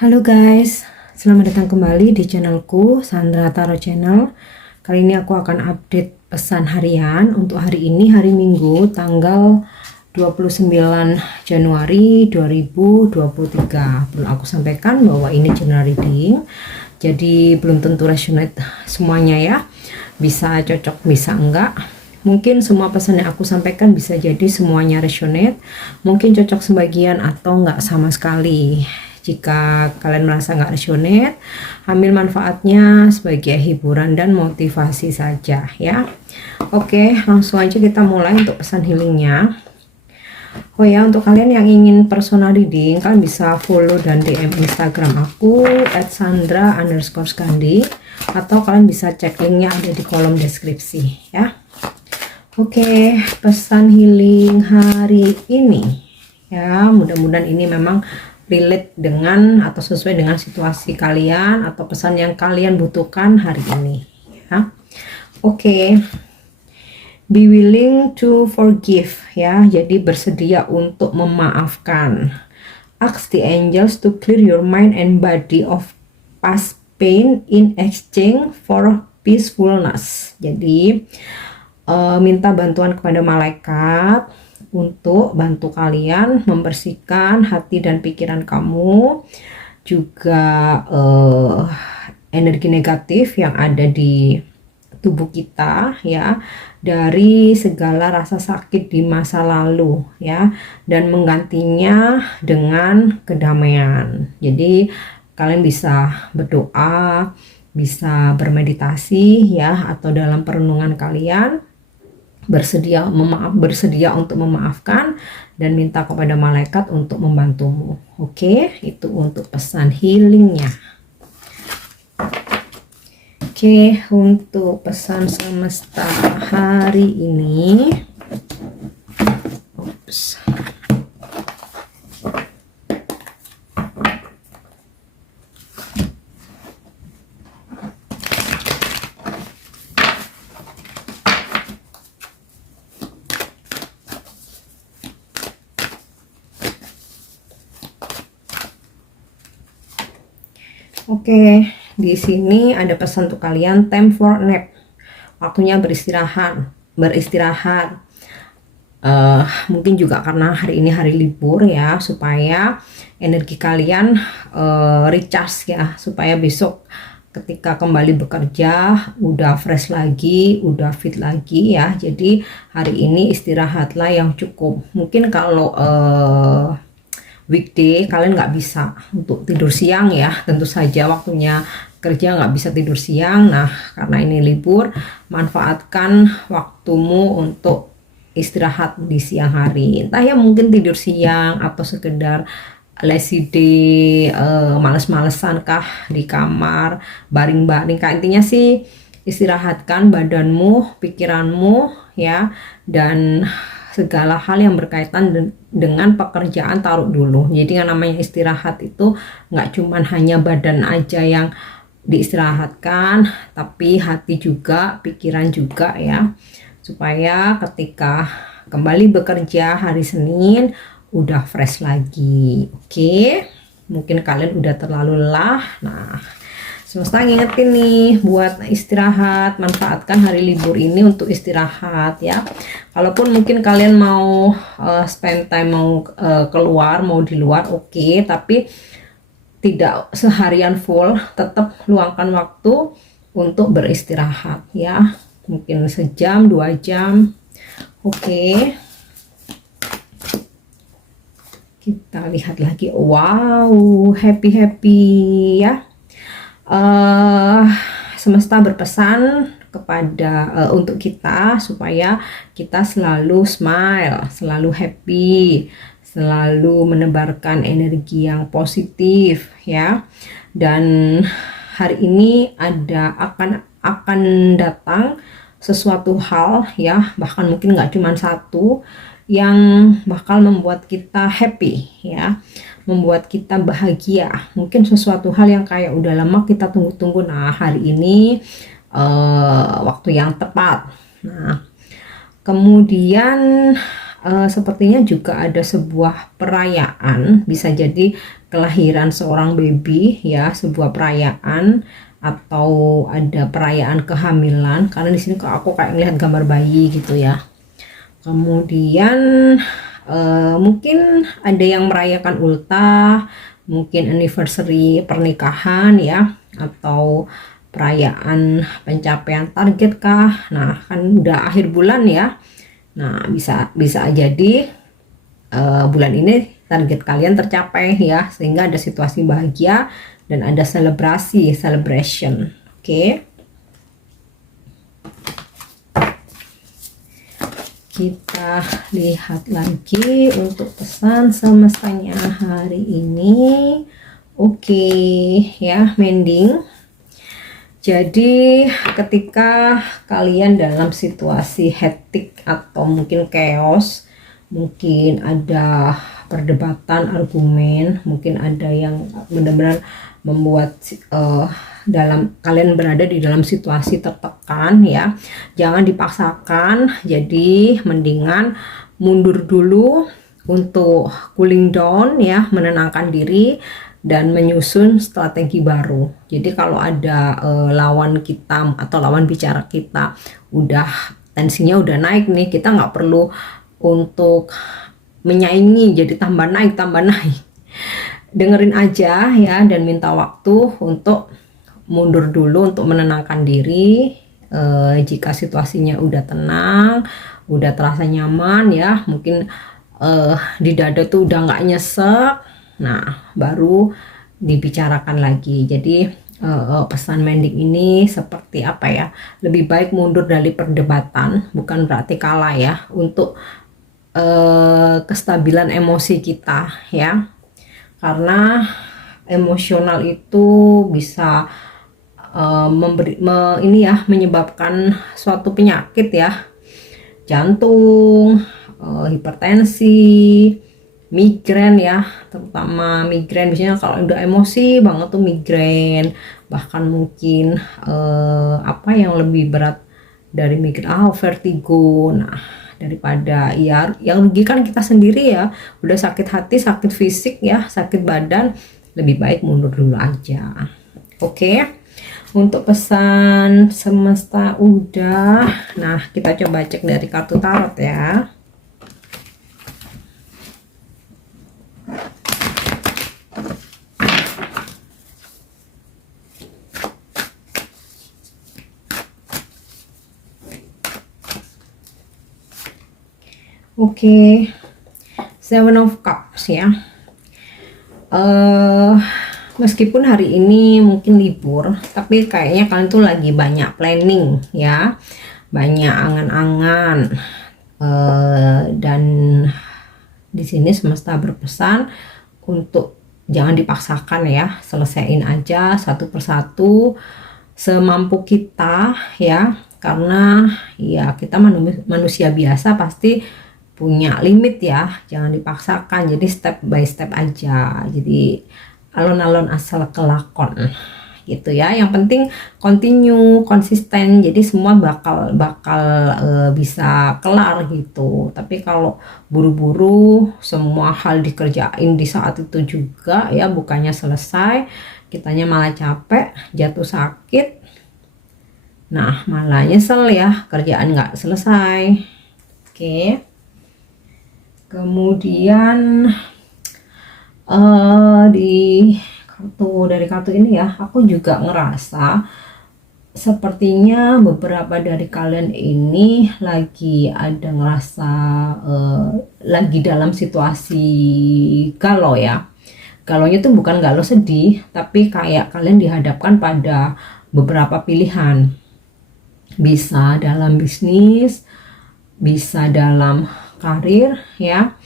Halo guys, selamat datang kembali di channelku Sandra Tarot Channel. Kali ini aku akan update pesan harian untuk hari ini, hari Minggu, tanggal 29 Januari 2023. Perlu aku sampaikan bahwa ini general reading, jadi belum tentu resonate semuanya ya. Bisa cocok, bisa enggak. Mungkin semua pesan yang aku sampaikan bisa jadi semuanya resonate, mungkin cocok sebagian atau enggak sama sekali. Jika kalian merasa nggak resonate, ambil manfaatnya sebagai hiburan dan motivasi saja ya. Oke, langsung aja kita mulai untuk pesan healingnya. Oh ya, untuk kalian yang ingin personal reading, kalian bisa follow dan DM Instagram aku @sandra_skandi, atau kalian bisa cek linknya ada di kolom deskripsi ya. Oke, pesan healing hari ini ya, mudah-mudahan ini memang relate dengan atau sesuai dengan situasi kalian atau pesan yang kalian butuhkan hari ini ya. Oke. Be willing to forgive ya, jadi bersedia untuk memaafkan. Ask the angels to clear your mind and body of past pain in exchange for peacefulness. Jadi minta bantuan kepada malaikat untuk bantu kalian membersihkan hati dan pikiran kamu, juga energi negatif yang ada di tubuh kita ya, dari segala rasa sakit di masa lalu ya, dan menggantinya dengan kedamaian. Jadi kalian bisa berdoa, bisa bermeditasi ya, atau dalam perenungan kalian bersedia untuk memaafkan dan minta kepada malaikat untuk membantumu. Oke, itu untuk pesan healingnya. Oke, untuk pesan semesta hari ini. Oops. Oke, di sini ada pesan untuk kalian, time for nap. Waktunya beristirahat. Mungkin juga karena hari ini hari libur ya, supaya energi kalian recharge ya, supaya besok ketika kembali bekerja udah fresh lagi, udah fit lagi ya. Jadi hari ini istirahatlah yang cukup. Mungkin kalau weekday kalian nggak bisa untuk tidur siang ya, tentu saja waktunya kerja nggak bisa tidur siang. Nah, karena ini libur, manfaatkan waktumu untuk istirahat di siang hari, entah ya mungkin tidur siang atau sekedar lazy day, males-malesan kah di kamar, baring-baring. Intinya sih istirahatkan badanmu, pikiranmu ya, dan segala hal yang berkaitan dengan pekerjaan taruh dulu. Jadi yang namanya istirahat itu nggak cuman hanya badan aja yang diistirahatkan, tapi hati juga, pikiran juga ya, supaya ketika kembali bekerja hari Senin udah fresh lagi. Oke, mungkin kalian udah terlalu lelah. Nah, semesta ngingetin nih buat istirahat, manfaatkan hari libur ini untuk istirahat ya. Kalaupun mungkin kalian mau spend time, mau keluar, mau di luar, oke, tapi tidak seharian full, tetap luangkan waktu untuk beristirahat ya. Mungkin sejam, 2 jam. Oke. Kita lihat lagi. Wow, happy ya. Semesta berpesan kepada untuk kita supaya kita selalu smile, selalu happy, selalu menebarkan energi yang positif ya. Dan hari ini akan datang sesuatu hal ya, bahkan mungkin nggak cuma satu, yang bakal membuat kita happy ya, membuat kita bahagia. Mungkin sesuatu hal yang kayak udah lama kita tunggu-tunggu. Nah, hari ini waktu yang tepat. Nah, kemudian sepertinya juga ada sebuah perayaan, bisa jadi kelahiran seorang baby ya, sebuah perayaan, atau ada perayaan kehamilan, karena di sini aku kayak ngelihat gambar bayi gitu ya. Kemudian mungkin ada yang merayakan ultah, mungkin anniversary pernikahan ya, atau perayaan pencapaian target kah. Nah, kan udah akhir bulan ya. Nah, bisa jadi bulan ini target kalian tercapai ya, sehingga ada situasi bahagia dan ada celebration. Oke. Kita lihat lagi untuk pesan semestanya hari ini. Oke, ya, mending. Jadi ketika kalian dalam situasi hektik atau mungkin chaos, mungkin ada perdebatan argumen, mungkin ada yang benar-benar membuat kalian berada di dalam situasi tertekan ya, jangan dipaksakan. Jadi mendingan mundur dulu untuk cooling down ya, menenangkan diri dan menyusun strategi baru. Jadi kalau ada lawan kita atau lawan bicara kita udah tensinya udah naik nih, kita nggak perlu untuk menyaingi jadi tambah naik. Dengerin aja ya, dan minta waktu untuk mundur dulu untuk menenangkan diri. Jika situasinya udah tenang, udah terasa nyaman ya, mungkin di dada tuh udah nggak nyesek, nah baru dibicarakan lagi. Jadi pesan mending ini seperti apa ya, lebih baik mundur dari perdebatan, bukan berarti kalah ya, untuk kestabilan emosi kita ya, karena emosional itu bisa menyebabkan suatu penyakit ya, jantung, hipertensi, migrain ya, terutama migrain. Biasanya kalau udah emosi banget tuh migrain, bahkan mungkin yang lebih berat dari migrain, vertigo. Nah, daripada ya yang rugi kan kita sendiri ya, udah sakit hati, sakit fisik ya, sakit badan, lebih baik mundur dulu aja. Oke. Untuk pesan semesta udah. Nah, kita coba cek dari kartu tarot ya. Oke, Seven of Cups ya. Meskipun hari ini mungkin libur, tapi kayaknya kalian tuh lagi banyak planning ya, banyak angan-angan, dan di sini semesta berpesan untuk jangan dipaksakan ya, selesaiin aja satu persatu semampu kita ya, karena ya kita manusia biasa pasti punya limit ya, jangan dipaksakan. Jadi step by step aja, jadi alon-alon asal kelakon gitu ya. Yang penting continue, konsisten, jadi semua bakal bisa kelar gitu. Tapi kalau buru-buru semua hal dikerjain di saat itu juga ya, bukannya selesai, kitanya malah capek, jatuh sakit, nah malah nyesel ya, kerjaan nggak selesai. Oke. Kemudian dari kartu ini ya, aku juga ngerasa sepertinya beberapa dari kalian ini lagi ada ngerasa lagi dalam situasi galau ya. Galaunya tuh bukan galau sedih, tapi kayak kalian dihadapkan pada beberapa pilihan. Bisa dalam bisnis, bisa dalam karir ya,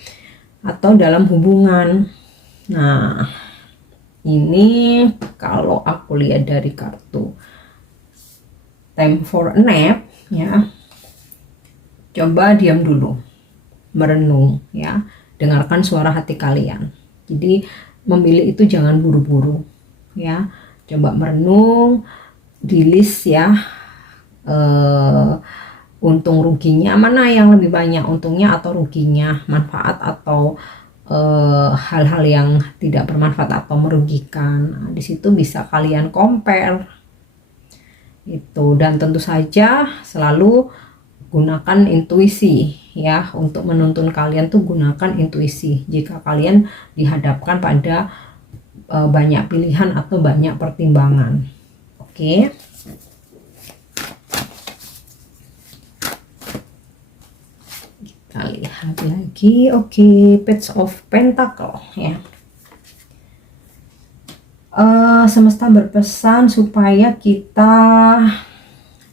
atau dalam hubungan. Nah, ini kalau aku lihat dari kartu time for a nap ya, coba diam dulu, merenung ya, dengarkan suara hati kalian. Jadi memilih itu jangan buru-buru ya, coba merenung, di list ya, untung ruginya, mana yang lebih banyak untungnya atau ruginya, manfaat atau hal-hal yang tidak bermanfaat atau merugikan. Nah, di situ bisa kalian compare itu. Dan tentu saja selalu gunakan intuisi ya, untuk menuntun kalian tuh gunakan intuisi jika kalian dihadapkan pada banyak pilihan atau banyak pertimbangan. Oke. Kita lihat lagi. Oke, Page of Pentacle ya. Semesta berpesan supaya kita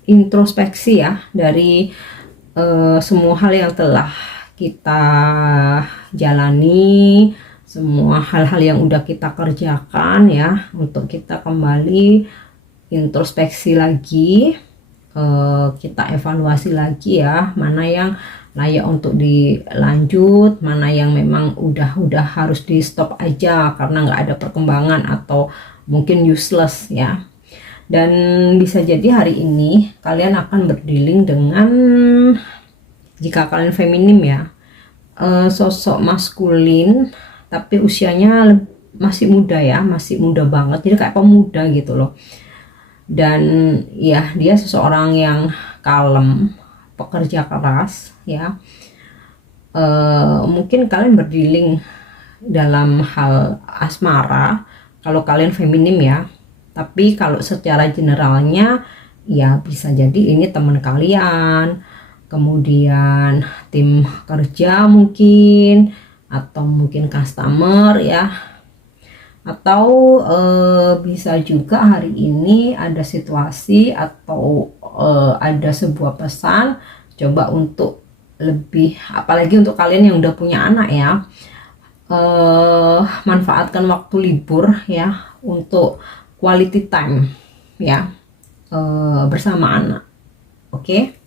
introspeksi ya dari semua hal yang telah kita jalani, semua hal-hal yang udah kita kerjakan ya, untuk kita kembali introspeksi lagi, kita evaluasi lagi ya, mana yang layak untuk dilanjut, mana yang memang udah harus di stop aja karena nggak ada perkembangan atau mungkin useless ya. Dan bisa jadi hari ini kalian akan berdealing dengan, jika kalian feminim ya, sosok maskulin tapi usianya masih muda ya, masih muda banget, jadi kayak pemuda gitu loh. Dan ya, dia seseorang yang kalem, pekerja keras ya. Mungkin kalian berdealing dalam hal asmara kalau kalian feminim ya, tapi kalau secara generalnya ya bisa jadi ini teman kalian, kemudian tim kerja mungkin, atau mungkin customer ya, atau bisa juga hari ini ada situasi atau ada sebuah pesan, coba untuk lebih, apalagi untuk kalian yang udah punya anak ya, manfaatkan waktu libur ya untuk quality time ya, bersama anak. Oke.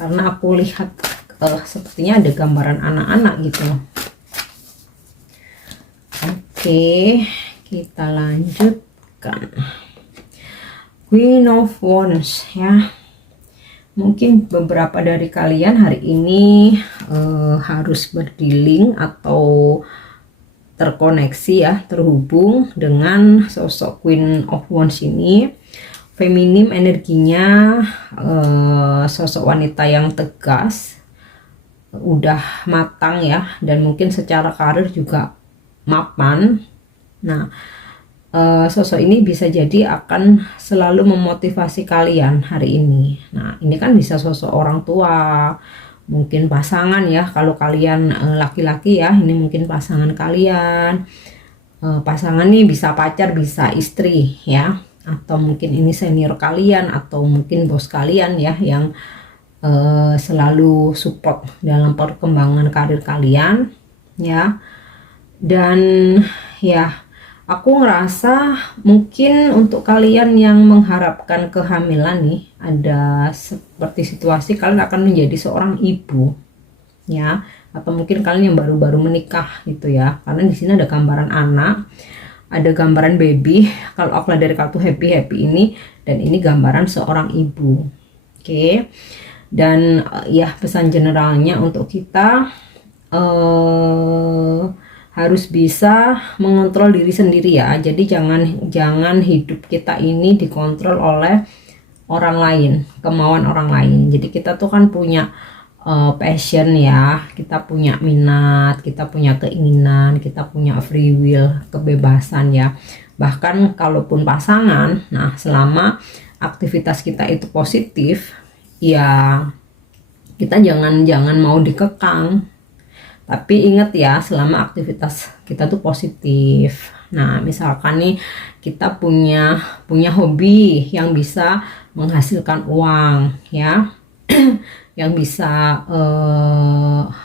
Karena aku lihat sepertinya ada gambaran anak-anak gitu. Oke, kita lanjutkan. Queen of Wands ya. Mungkin beberapa dari kalian hari ini harus berdealing atau terkoneksi ya, terhubung dengan sosok Queen of Wands ini. Feminim energinya, sosok wanita yang tegas, udah matang ya, dan mungkin secara karir juga mapan. Nah, sosok ini bisa jadi akan selalu memotivasi kalian hari ini. Nah, ini kan bisa sosok orang tua, mungkin pasangan ya, kalau kalian laki-laki ya, ini mungkin pasangan kalian. Pasangan nih bisa pacar, bisa istri ya, atau mungkin ini senior kalian, atau mungkin bos kalian ya, yang selalu support dalam perkembangan karir kalian ya. Dan ya, aku ngerasa mungkin untuk kalian yang mengharapkan kehamilan nih, ada seperti situasi kalian akan menjadi seorang ibu ya, atau mungkin kalian yang baru-baru menikah gitu ya, karena di sini ada gambaran anak, ada gambaran baby. Kalau aku lihat dari kartu happy ini, dan ini gambaran seorang ibu. Oke. Dan ya, pesan generalnya untuk kita harus bisa mengontrol diri sendiri ya. Jadi jangan hidup kita ini dikontrol oleh orang lain, kemauan orang lain. Jadi kita tuh kan punya passion ya, kita punya minat, kita punya keinginan, kita punya free will, kebebasan ya. Bahkan kalaupun pasangan, nah selama aktivitas kita itu positif ya, kita jangan mau dikekang. Tapi ingat ya, selama aktivitas kita tuh positif. Nah, misalkan nih kita punya hobi yang bisa menghasilkan uang ya, yang bisa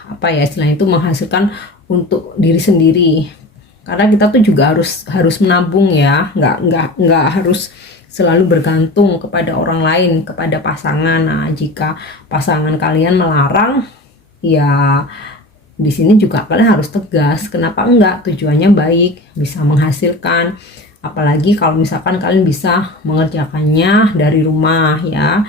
apa ya istilahnya itu, menghasilkan untuk diri sendiri. Karena kita tuh juga harus menabung ya, nggak harus selalu bergantung kepada orang lain, kepada pasangan. Nah, jika pasangan kalian melarang, ya di sini juga kalian harus tegas. Kenapa enggak? Tujuannya baik, bisa menghasilkan. Apalagi kalau misalkan kalian bisa mengerjakannya dari rumah ya.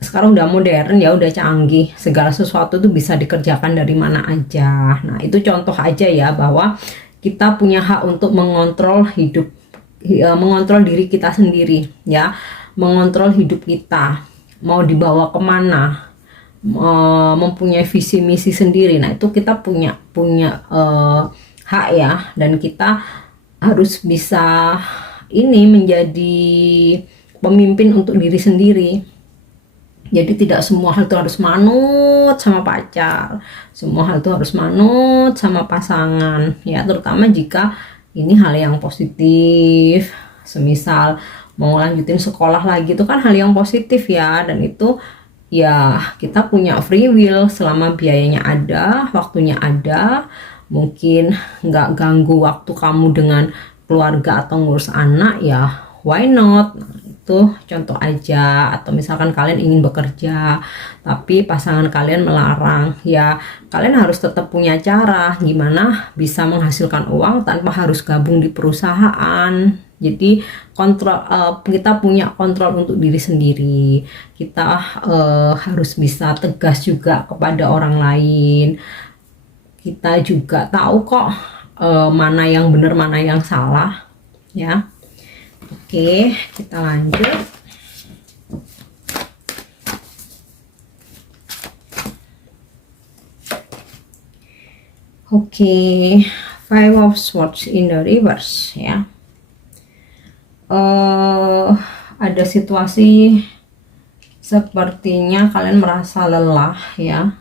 sekarang udah modern ya, udah canggih, segala sesuatu tuh bisa dikerjakan dari mana aja. Nah itu contoh aja ya, bahwa kita punya hak untuk mengontrol hidup, mengontrol diri kita sendiri ya, mengontrol hidup kita mau dibawa kemana, mempunyai visi misi sendiri. Nah itu kita punya hak ya, dan kita harus bisa ini menjadi pemimpin untuk diri sendiri. Jadi tidak semua hal itu harus manut sama pacar, semua hal itu harus manut sama pasangan ya, terutama jika ini hal yang positif. Semisal mau lanjutin sekolah lagi, itu kan hal yang positif ya, dan itu ya kita punya free will selama biayanya ada, waktunya ada. Mungkin nggak ganggu waktu kamu dengan keluarga atau ngurus anak ya, why not? Nah, itu contoh aja. Atau misalkan kalian ingin bekerja tapi pasangan kalian melarang, ya kalian harus tetap punya cara gimana bisa menghasilkan uang tanpa harus gabung di perusahaan. Jadi kontrol, kita punya kontrol untuk diri sendiri. Kita harus bisa tegas juga kepada orang lain. Kita juga tahu kok mana yang benar mana yang salah ya. Oke, kita lanjut. Oke, Five of Swords in the reverse ya. Ada situasi sepertinya kalian merasa lelah ya.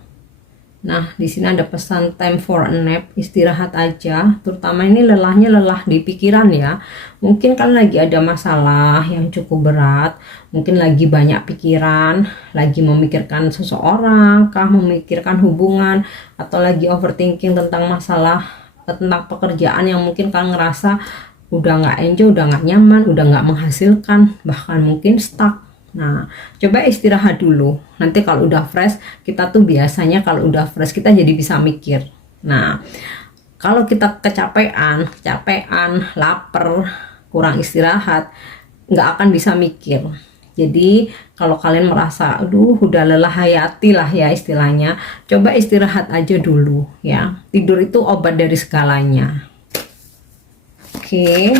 Nah, di sini ada pesan time for a nap, istirahat aja. Terutama ini lelahnya lelah di pikiran ya. Mungkin kalian lagi ada masalah yang cukup berat, mungkin lagi banyak pikiran, lagi memikirkan seseorang, kah memikirkan hubungan, atau lagi overthinking tentang masalah, tentang pekerjaan yang mungkin kalian ngerasa udah nggak enjoy, udah nggak nyaman, udah nggak menghasilkan, bahkan mungkin stuck. Nah, coba istirahat dulu. Nanti kalau udah fresh, kita tuh biasanya kalau udah fresh kita jadi bisa mikir. Nah, kalau kita kecapean, lapar, kurang istirahat, nggak akan bisa mikir. Jadi kalau kalian merasa, aduh udah lelah hayati lah ya istilahnya, coba istirahat aja dulu ya. Tidur itu obat dari segalanya. Oke,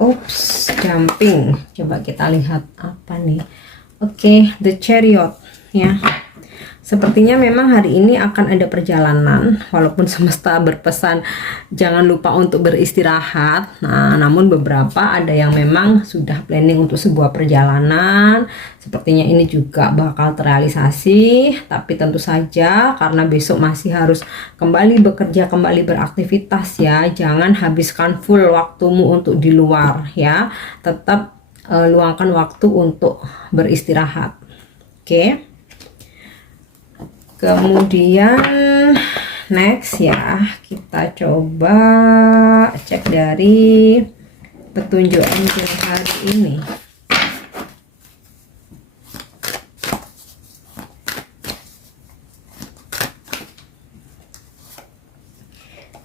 oops, jumping. Coba kita lihat apa nih. Oke, the chariot ya. Sepertinya memang hari ini akan ada perjalanan, walaupun semesta berpesan jangan lupa untuk beristirahat. Nah, namun beberapa ada yang memang sudah planning untuk sebuah perjalanan. Sepertinya ini juga bakal terrealisasi, tapi tentu saja karena besok masih harus kembali bekerja, kembali beraktivitas ya. Jangan habiskan full waktumu untuk di luar ya. Tetap luangkan waktu untuk beristirahat. Oke. Kemudian next ya, kita coba cek dari petunjuk angel hari ini.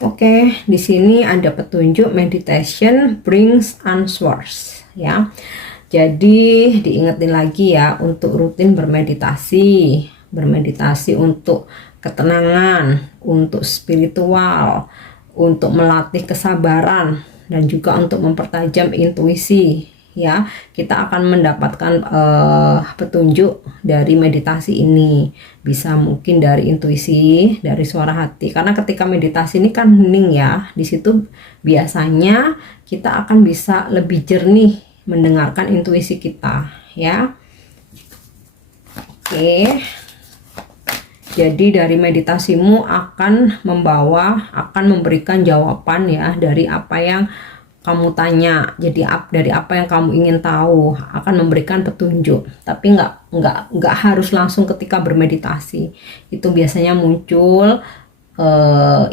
Oke, di sini ada petunjuk meditation brings answers ya. Jadi diingetin lagi ya untuk rutin bermeditasi untuk ketenangan, untuk spiritual, untuk melatih kesabaran, dan juga untuk mempertajam intuisi ya. Kita akan mendapatkan petunjuk dari meditasi ini, bisa mungkin dari intuisi, dari suara hati, karena ketika meditasi ini kan hening ya. Di situ biasanya kita akan bisa lebih jernih mendengarkan intuisi kita ya. Oke. Jadi dari meditasimu akan memberikan jawaban ya dari apa yang kamu tanya. Jadi dari apa yang kamu ingin tahu akan memberikan petunjuk. Tapi nggak harus langsung ketika bermeditasi. Itu biasanya muncul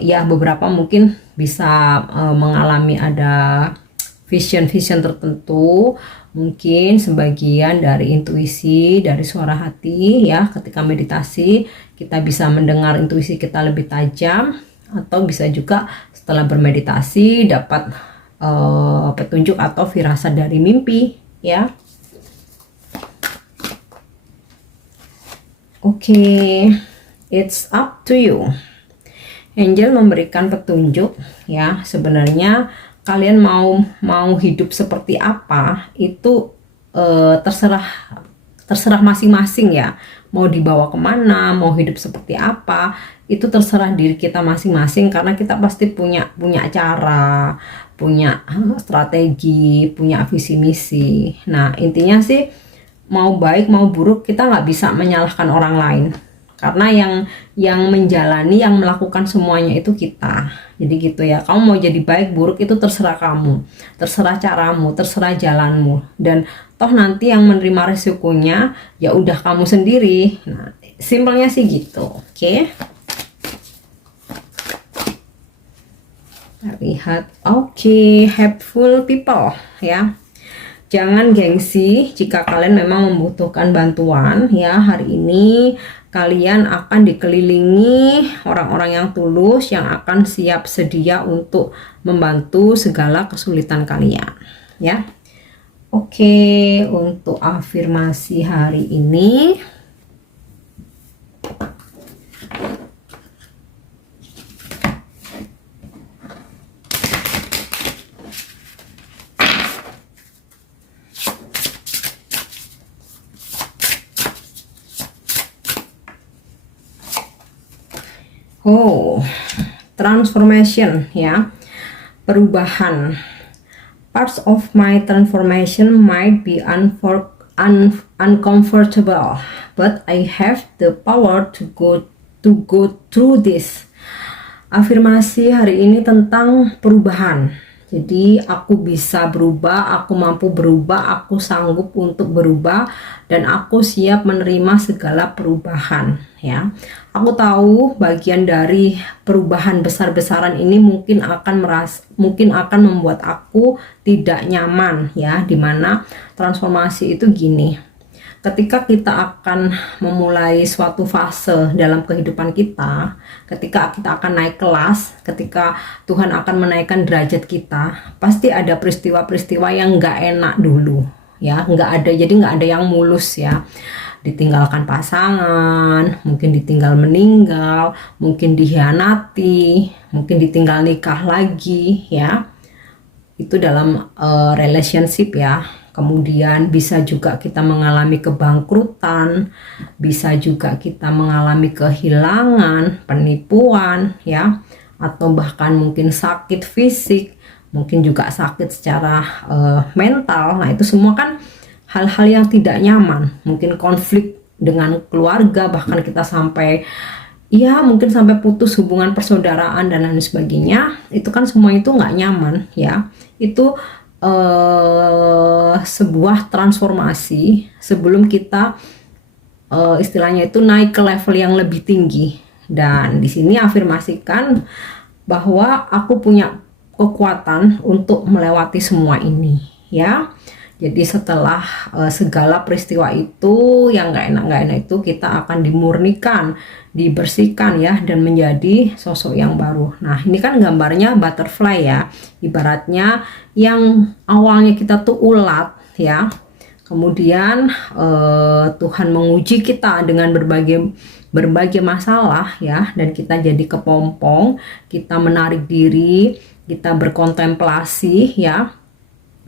ya beberapa mungkin bisa mengalami ada vision tertentu. Mungkin sebagian dari intuisi, dari suara hati ya. Ketika meditasi kita bisa mendengar intuisi kita lebih tajam, atau bisa juga setelah bermeditasi dapat petunjuk atau firasat dari mimpi ya. Oke, it's up to you. Angel memberikan petunjuk ya, sebenarnya kalian mau hidup seperti apa itu terserah masing-masing ya. Mau dibawa kemana, mau hidup seperti apa, itu terserah diri kita masing-masing, karena kita pasti punya cara, punya strategi, punya visi misi. Nah intinya sih, mau baik mau buruk kita nggak bisa menyalahkan orang lain, karena yang menjalani, yang melakukan semuanya itu kita. Jadi gitu ya, kamu mau jadi baik buruk itu terserah kamu, terserah caramu, terserah jalanmu, dan toh nanti yang menerima resikonya ya udah kamu sendiri. Nah simpelnya sih gitu. Oke, lihat. Oke, helpful people ya. Jangan gengsi jika kalian memang membutuhkan bantuan ya. Hari ini kalian akan dikelilingi orang-orang yang tulus, yang akan siap sedia untuk membantu segala kesulitan kalian ya. Oke, untuk afirmasi hari ini, transformation ya, perubahan. Parts of my transformation might be uncomfortable, but I have the power to go through this. Afirmasi hari ini tentang perubahan. Jadi aku bisa berubah, aku mampu berubah, aku sanggup untuk berubah, dan aku siap menerima segala perubahan ya. Aku tahu bagian dari perubahan besar-besaran ini mungkin akan membuat aku tidak nyaman ya, dimana transformasi itu gini. Ketika kita akan memulai suatu fase dalam kehidupan kita, ketika kita akan naik kelas, ketika Tuhan akan menaikkan derajat kita, pasti ada peristiwa-peristiwa yang nggak enak dulu ya, jadi nggak ada yang mulus ya. Ditinggalkan pasangan, mungkin ditinggal meninggal, mungkin dikhianati, mungkin ditinggal nikah lagi ya. Itu dalam relationship ya. Kemudian bisa juga kita mengalami kebangkrutan, bisa juga kita mengalami kehilangan, penipuan ya, atau bahkan mungkin sakit fisik, mungkin juga sakit secara mental. Nah itu semua kan hal-hal yang tidak nyaman, mungkin konflik dengan keluarga, bahkan kita sampai ya mungkin sampai putus hubungan persaudaraan dan lain sebagainya. Itu kan semua itu nggak nyaman ya. Itu sebuah transformasi sebelum kita istilahnya itu naik ke level yang lebih tinggi. Dan di sini afirmasikan bahwa aku punya kekuatan untuk melewati semua ini ya. Jadi setelah segala peristiwa itu yang nggak enak itu, kita akan dimurnikan, dibersihkan ya, dan menjadi sosok yang baru. Nah ini kan gambarnya butterfly ya, ibaratnya yang awalnya kita tuh ulat ya, kemudian Tuhan menguji kita dengan berbagai masalah ya, dan kita jadi kepompong, kita menarik diri, kita berkontemplasi ya,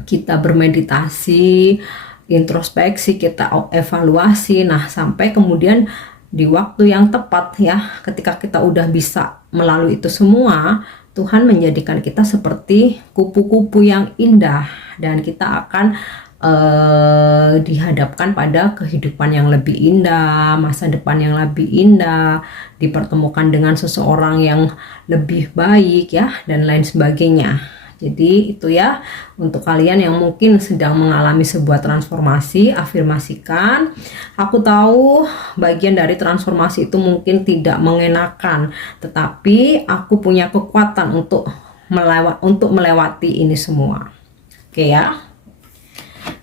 kita bermeditasi, introspeksi, kita evaluasi. Nah sampai kemudian di waktu yang tepat ya, ketika kita udah bisa melalui itu semua, Tuhan menjadikan kita seperti kupu-kupu yang indah, dan kita akan dihadapkan pada kehidupan yang lebih indah, masa depan yang lebih indah, dipertemukan dengan seseorang yang lebih baik ya, dan lain sebagainya. Jadi itu ya, untuk kalian yang mungkin sedang mengalami sebuah transformasi, afirmasikan, aku tahu bagian dari transformasi itu mungkin tidak mengenakan, tetapi aku punya kekuatan untuk melewati ini semua. Oke ya,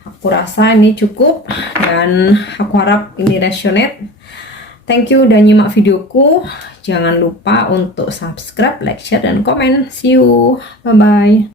aku rasa ini cukup, dan aku harap ini resonate. Thank you udah nyimak videoku. Jangan lupa untuk subscribe, like, share, dan komen. See you. Bye-bye.